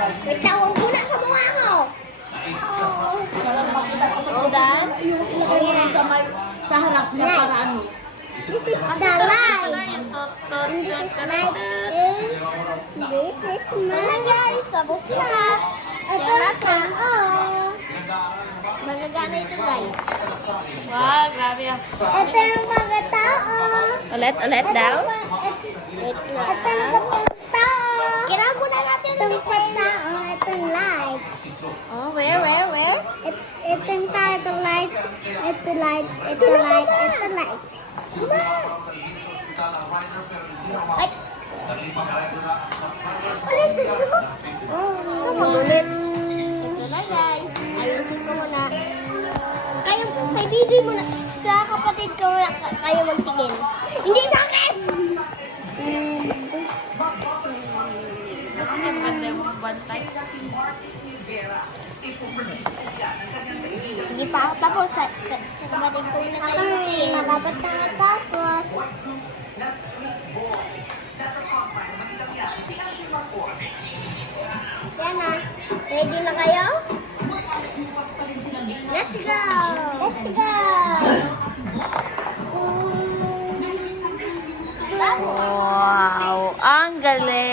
Wait lang, huwag muna sa mukha ko. Dan, yung ilagay mo sa may sa harap na para ano. This is the light. And this is my This is my guys. Sabos na. Ito na tao. Magagana ito guys. Wow, grabe ah. Ito yung mga tao. Ulit daw. Wait lang. Ito yung mga tao. Kailangan muna natin itong tao. Itong light. Oh, where? Itong tao, itong light. Ito light. Ito light. Ito light. Ay! Ulit! Ulit. Ito na guys. Ayusin ko muna. Kayo, kay Bibi muna. Sa kapatid ko muna kayo magtingin. Hindi sa akin! Ang ganda yung bantay. Hindi pa ako tapos. Sa kapatid ko muna kayo magtingin. Dapat na tapos. Yan na. Ready na kayo? Let's go! Let's go! Wow, ang galing.